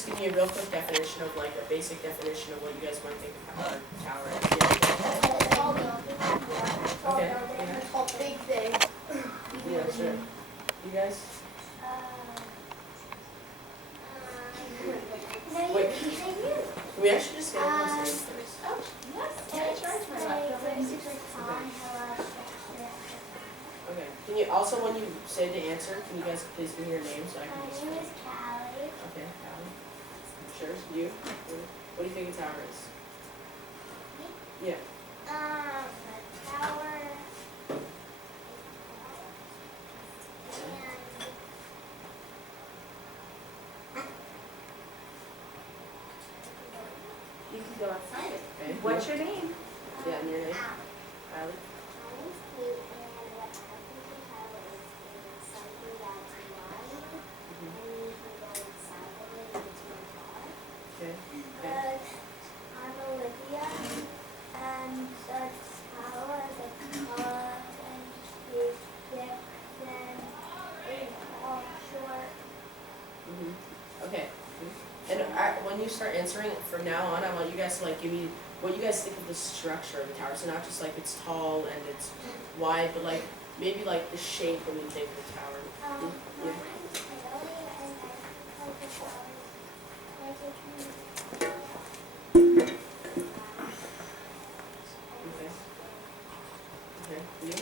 just give me a real quick definition of like a basic definition of what you guys might think of a tower is? Tall building. Okay. A tall big thing. Yeah, sure. You guys? Wait. Can we actually just get on stage first? Oh, yes. Can I charge my laptop? Okay. Can you also, when you say the answer, can you guys please give me your name so I can just... My name is Callie. Okay, Callie. Sure. You? What do you think a tower is? Yeah. A tower. You can go outside. Okay. What's your name? Yeah, and your name? Allie. Kylie? My name's Kate, and what I think a tower is something that's wide, and you can go inside of it and it's really tall. Okay. I'm Olivia, and the tower is a tall and big, thick, thin, big, tall, short. Okay. And when you start answering from now on, I want you guys to like give me what you guys think of the structure of the tower. So not just like it's tall and it's wide, but like maybe like the shape when you think of the tower. Yeah. Okay. Okay. You?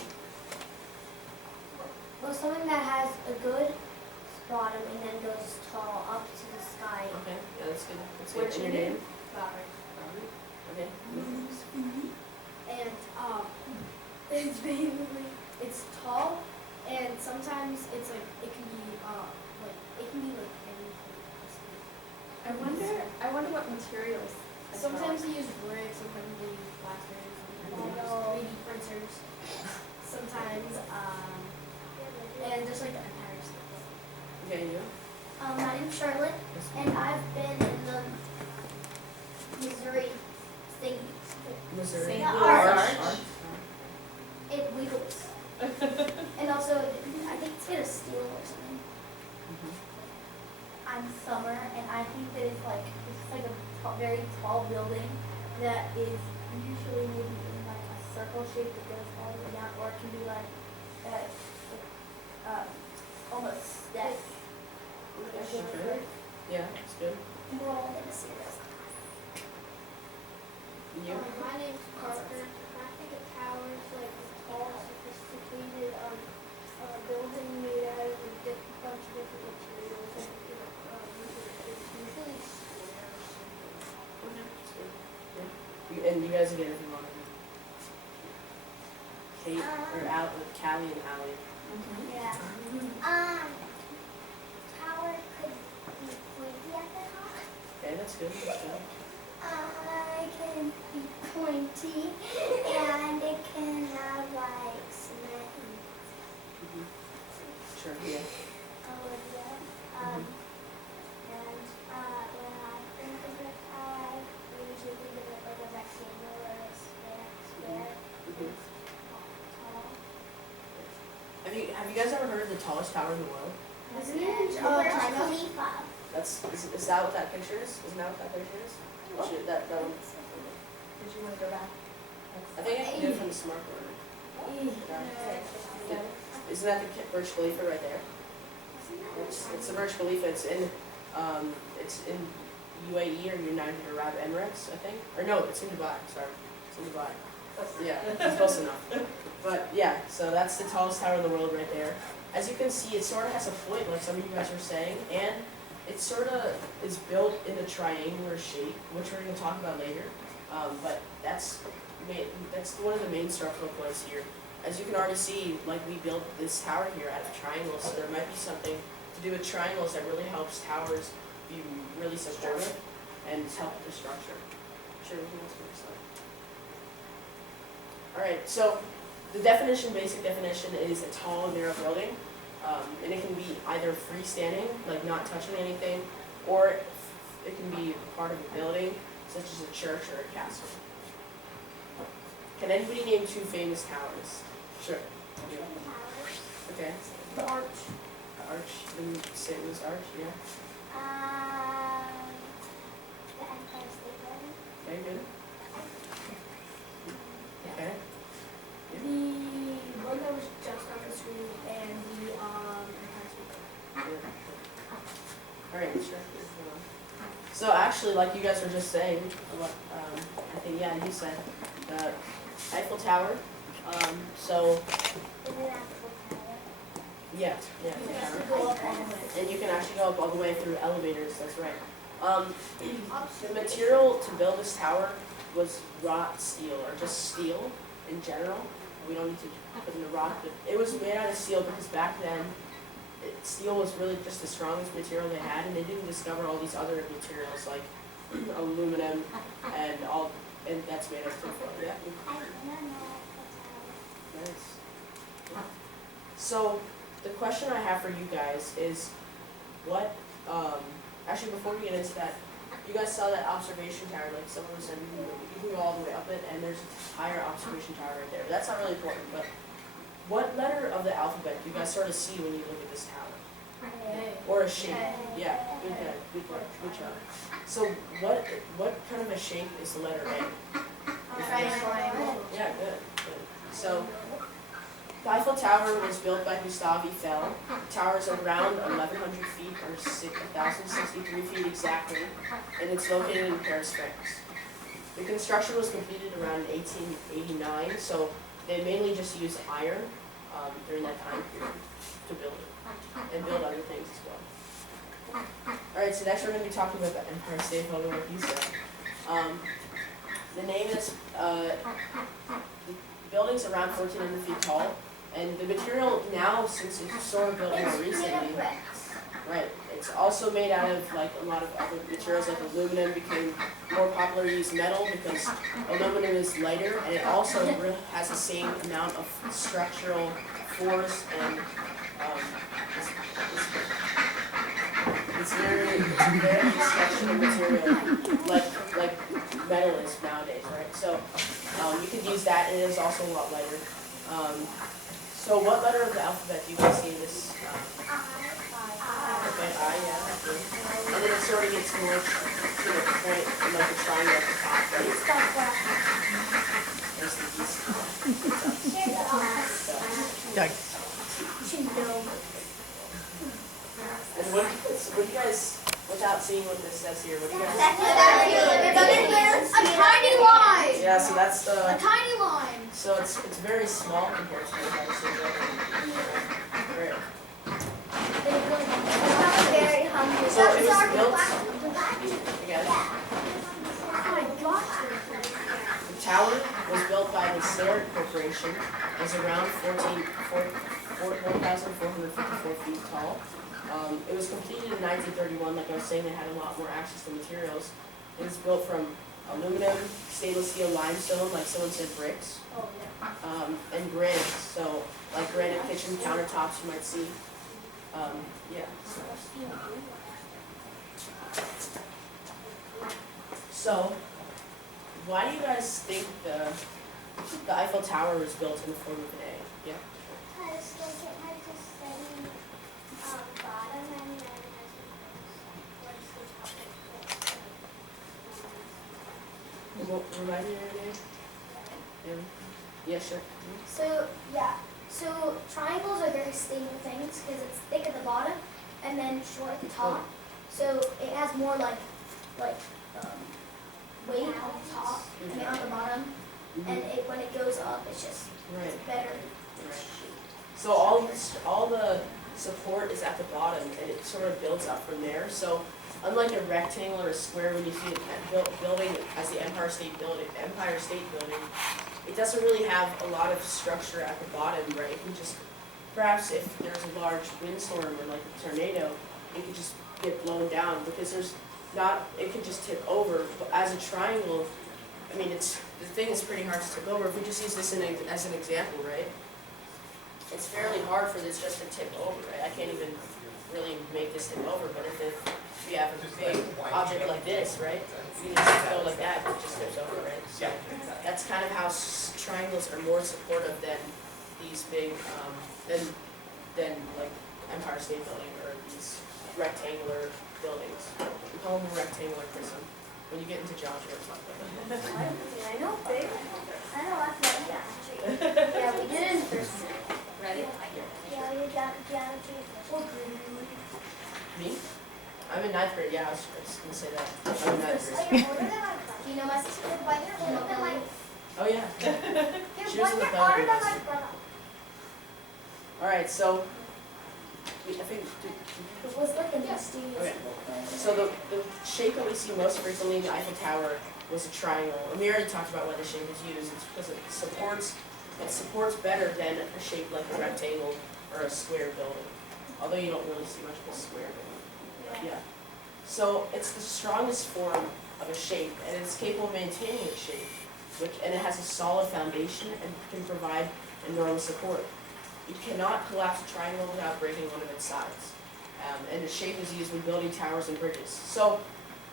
Well, something that has a good bottom and then goes tall up to the sky. Okay. Yeah, that's good. That's good. What's And your your name? Robert. Robert. Okay. And it's basically, it's tall, and sometimes it's like it can be like anything. I wonder what materials. Sometimes they use bricks, sometimes they use plaster, sometimes they use 3D printers. Sometimes and just like the entire stuff. Okay, you? My name's Charlotte, and I've been in the Missouri thingy. Missouri. St. Yeah, Louis Arch. Arch. It wiggles. And also, I think it's made of steel or something. I'm Summer, and I think that it's like a very tall building that is usually maybe in like a circle shape that goes all the way down, or it can be like almost steps. Okay. Yeah, that's good. More than a serious. You? My name's Parker. I think a tower is like a tall, sophisticated building made out of a bunch of different materials. And, it's usually square. Okay, that's good. Yeah. And you guys again, if you want to. Kate or Callie and Allie. Yeah. Tower could be pointy at the top. Okay, that's good. That's good. I can be pointy, and it can have like cement and Sure. Yeah. Olivia. And when I think of a tower, I usually think of it like a rectangle or a square. Tall. Have you guys ever heard of the tallest tower in the world? Isn't it? Burj Khalifa. Is that what that picture is? Isn't that what that picture is? That one. Did you want to go back? I think I can do it from the smart board. Isn't that the Burj Khalifa right there? It's the Burj Khalifa. It's in UAE or United Arab Emirates, I think. Or no, it's in Dubai. Sorry, it's in Dubai. Yeah, it's close enough. But yeah, so that's the tallest tower in the world right there. As you can see, it sort of has a point, like some of you guys were saying, and it sort of is built in a triangular shape, which we're going to talk about later. But that's one of the main structural points here. As you can already see, like we built this tower here out of triangles, so there might be something to do with triangles that really helps towers be really supportive and help with the structure. Sure, we can answer this. All right, so the basic definition is a tall, narrow building, and it can be either freestanding, like not touching anything, or it can be part of a building, such as a church or a castle. Can anybody name two famous towers? Sure. Okay. The arch. The Arch, the St. Louis Arch, yeah. So actually, like you guys were just saying, what I think you said the Eiffel Tower. So yeah, the tower. And you can actually go up all the way through elevators. That's right. The material to build this tower was wrought steel, or just steel in general. We don't need to put in the rock, but it was made out of steel because back then steel was really just the strongest material they had, and they didn't discover all these other materials like aluminum and that's made of tinfoil. Yeah. Nice. So the question I have for you guys is, what? Actually, before we get into that, you guys saw that observation tower, like someone was saying, you can go all the way up it, and there's a higher observation tower right there. That's not really important, but what letter of the alphabet do you guys sort of see when you look at this tower? Or a shape? Yeah, good job. So what kind of a shape is the letter A? Yeah, good. So the Eiffel Tower was built by Gustave Eiffel. The tower is around 1,100 feet, or 1,063 feet exactly, and it's located in Paris, France. The construction was completed around 1889, so they mainly just used iron during that time period to build it, and build other things as well. Alright, so next we're going to be talking about the Empire State Building, like you said. The name is, the building's around 1,400 feet tall, and the material now, since it's sort of built more recently, right, it's also made out of like a lot of other materials, like aluminum became more popular to use metal because aluminum is lighter, and it also has the same amount of structural force and it's very structural material, like metal is nowadays, right? So you could use that, and it is also a lot lighter. So what letter of the alphabet do you guys see in this? Okay, I, yeah, okay. And then it sort of gets more to the point, like a triangle at the top, right? There's the Doug. And what do you guys, without seeing what this says here, what do you guys? A tiny line. Yeah, so that's the. A tiny line. So it's very small compared to the Empire State Building. Right. Very hungry. So it was built. Again, the tower was built by the Stern Corporation. It was around 1,454 feet tall. It was completed in 1931. Like I was saying, they had a lot more access to materials. It was built from aluminum, stainless steel, limestone, like someone said, bricks, and granite. So like granite kitchen countertops you might see. Yeah. So, why do you guys think the Eiffel Tower was built in the form of an A? Yeah. Because like it had the same bottom and then Remind me of your name? Yeah, sure. So triangles are very stable things because it's thick at the bottom and then short at the top. So it has more like weight on the top and on the bottom, and when it goes up, it's just better. Right. So all the support is at the bottom, and it sort of builds up from there. So unlike a rectangle or a square, when you see a building as the Empire State Building, it doesn't really have a lot of structure at the bottom, right? It can just, perhaps if there's a large windstorm or like a tornado, it could just get blown down because it could just tip over. But as a triangle, I mean, the thing is pretty hard to tip over. If we just use this as an example, right? It's fairly hard for this just to tip over, right? I can't even really make this tip over, but if you have a big object like this, right? You can just go like that, it just tips over, right? So that's kind of how triangles are more supportive than these big, than like Empire State Building or these rectangular buildings. We call them a rectangular prism. When you get into geometry, we'll talk about that. I know, babe. I know that's what yeah, we did it in first period. Ready? yeah, you got geometry. Me? I'm in 9th grade, yeah, I was gonna say that. I'm in 9th Oh, grade. you're older than my brother. You know my sister was by there? You're older than my Oh, yeah. You're She was in the one year third older grade than last my year. brother. Alright, so, I think, It was like a mysterious Okay. little thing. so the shape that we see most frequently in the Eiffel Tower was a triangle. And we already talked about why the shape is used. It's because it supports better than a shape like a rectangle or a square building. Although you don't really see much of a square building. Yeah. So it's the strongest form of a shape, and it's capable of maintaining its shape, and it has a solid foundation and can provide enormous support. You cannot collapse a triangle without breaking one of its sides. And the shape is used when building towers and bridges. So,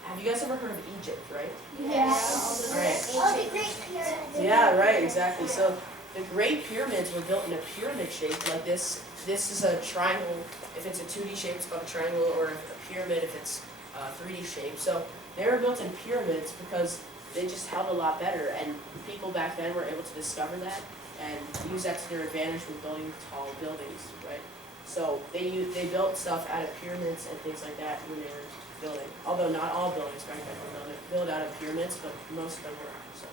have you guys ever heard of Egypt, right? Yes. Right. Oh, the Great Pyramid. Yeah, right, exactly. So the Great Pyramids were built in a pyramid shape like this. This is a triangle. If it's a 2D shape, it's called a triangle, or a pyramid if it's a 3D shape. So they were built in pyramids because they just held a lot better, and people back then were able to discover that and use that to their advantage when building tall buildings, right? So they built stuff out of pyramids and things like that when they were building. Although not all buildings back then were built out of pyramids, but most of them were. So.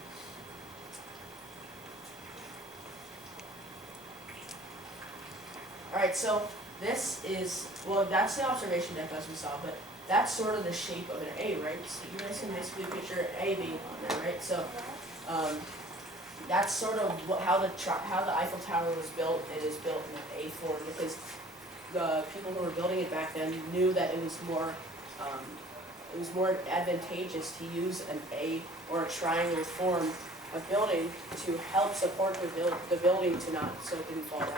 All right, so this is, well, that's the observation deck as we saw, but that's sort of the shape of an A, right? So you guys can basically picture A being on there, right? So that's sort of how the Eiffel Tower was built. It is built in an A form because the people who were building it back then knew that it was more advantageous to use an A or a triangle form of building to help support the building to not, so it didn't fall down.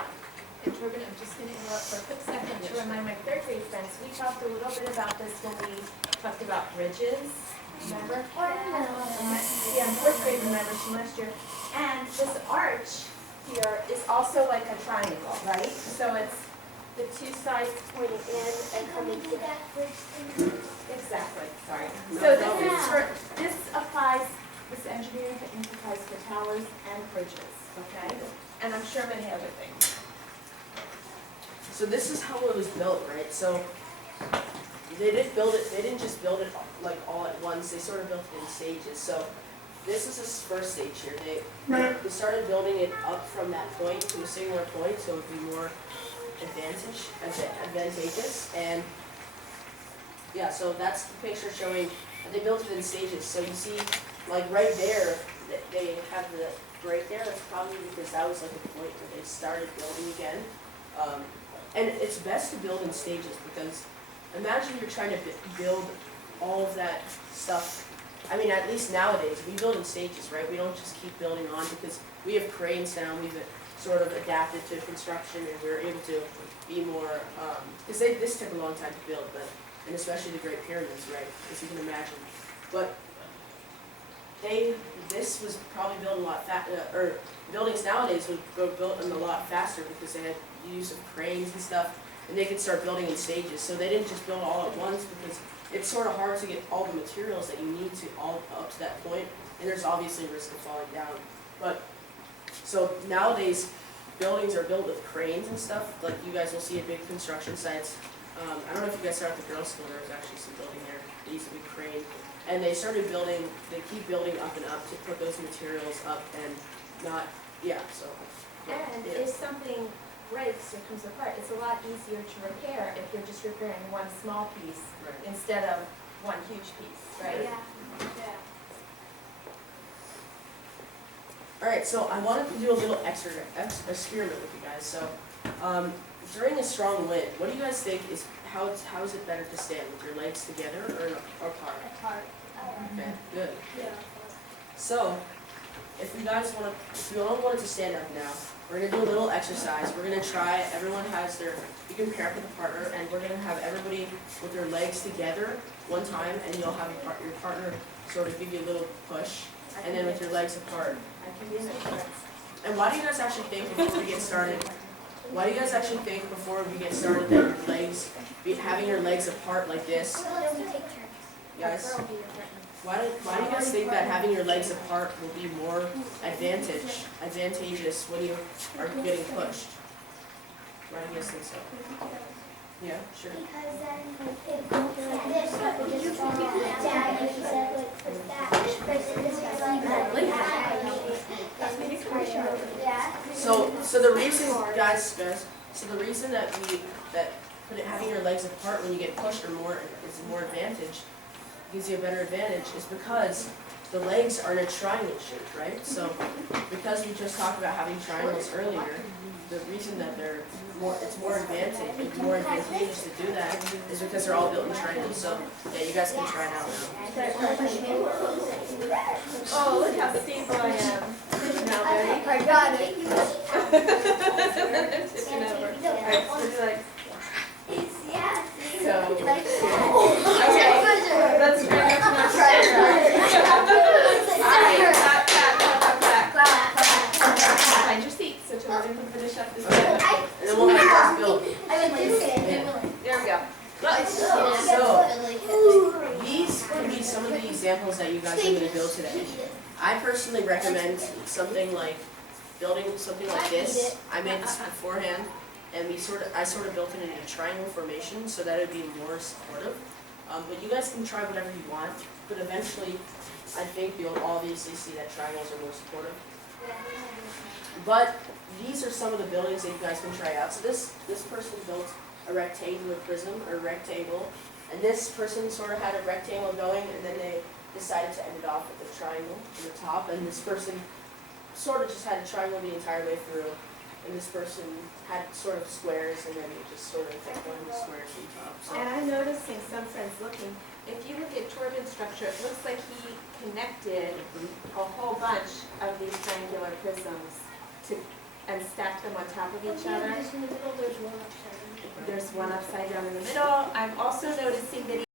And Torben, I'm just going to interrupt for a quick second to remind my third grade friends, we talked a little bit about this when we talked about bridges, remember? Yeah, in fourth grade, remember, from last year. And this arch here is also like a triangle, right? So it's The two sides pointing in and coming to that bridge thing. exactly, sorry. No, So no, this applies, this engineering technique applies for towers and bridges, okay? And I'm sure many other things. So this is how it was built, right? So they didn't just build it like all at once, they sort of built it in stages. So this is this first stage here. They started building it up from that point to a singular point, so it would be more advantageous. And yeah, so that's the picture showing that they built it in stages. So you see, like right there, they have the break there. That's probably because that was like a point where they started building again. And it's best to build in stages because imagine you're trying to build all of that stuff. I mean, at least nowadays, we build in stages, right? We don't just keep building on because we have cranes now. We've sort of adapted to construction and we're able to be more, because this took a long time to build, and especially the Great Pyramids, right? As you can imagine. But this was probably built a lot faster, or buildings nowadays would go built a lot faster because they had use of cranes and stuff, and they could start building in stages. So they didn't just build all at once because it's sort of hard to get all the materials that you need to all up to that point, and there's obviously a risk of falling down. But so nowadays, buildings are built with cranes and stuff, like you guys will see at big construction sites. I don't know if you guys saw at the girls' school, there was actually some building there. They used to be crane, and they started building. They keep building up and up to put those materials up and not, yeah. So. And yeah. if something breaks or comes apart, it's a lot easier to repair if you're just repairing one small piece Right. instead of one huge piece, right? Yeah. All right, so I wanted to do a little experiment with you guys. So, during a strong wind, what do you guys think is how is it better to stand with your legs together or apart? Apart. Okay, good. Yeah. So, if you all wanted to stand up now, we're gonna do a little exercise. We're gonna try. Everyone has you can pair up with a partner, and we're gonna have everybody with their legs together one time, and you'll have your partner sort of give you a little push, and then with your legs apart. I can use it. And why do you guys actually think before we get started? Why do you guys actually think before we get started that your legs, having your legs apart like this, guys? Why do you guys think that having your legs apart will be more advantageous when you are getting pushed? Why do you guys think so? Yeah, sure. Because then if you look at this, we just fall down, like you said, like that, versus this is like that. So the reason, guys, so the reason that having your legs apart when you get pushed is more advantage, gives you a better advantage, is because the legs are in a triangle shape, right? So because we just talked about having triangles earlier, the reason that it's more advantageous to do that is because they're all built in triangles. So yeah, you guys can try it out now. Oh, look how stable I am. Now, ready? I got it. Tipping over. Alright, so do like, so. Like, Okay, let's try next one. Alright, clap, clap, clap, clap, clap. Find your seat so Jordan can finish up this step. And then we'll have you guys build. There we go. So these can be some of the examples that you guys are going to build today. I personally recommend something like building something like this. I made this beforehand, and I sort of built it in a triangle formation so that it would be more supportive. But you guys can try whatever you want. But eventually, I think you'll obviously see that triangles are more supportive. But these are some of the buildings that you guys can try out. So this person built a rectangular prism or rectangle, and this person sort of had a rectangle going, and then they decided to end it off with a triangle in the top, and this person sort of just had a triangle the entire way through, and this person had sort of squares, and then it just sort of kept going with squares on top. So. And I'm noticing some friends looking, if you look at Torben's structure, it looks like he connected a whole bunch of these triangular prisms and stacked them on top of each other. There's one upside down in the middle. I'm also noticing that he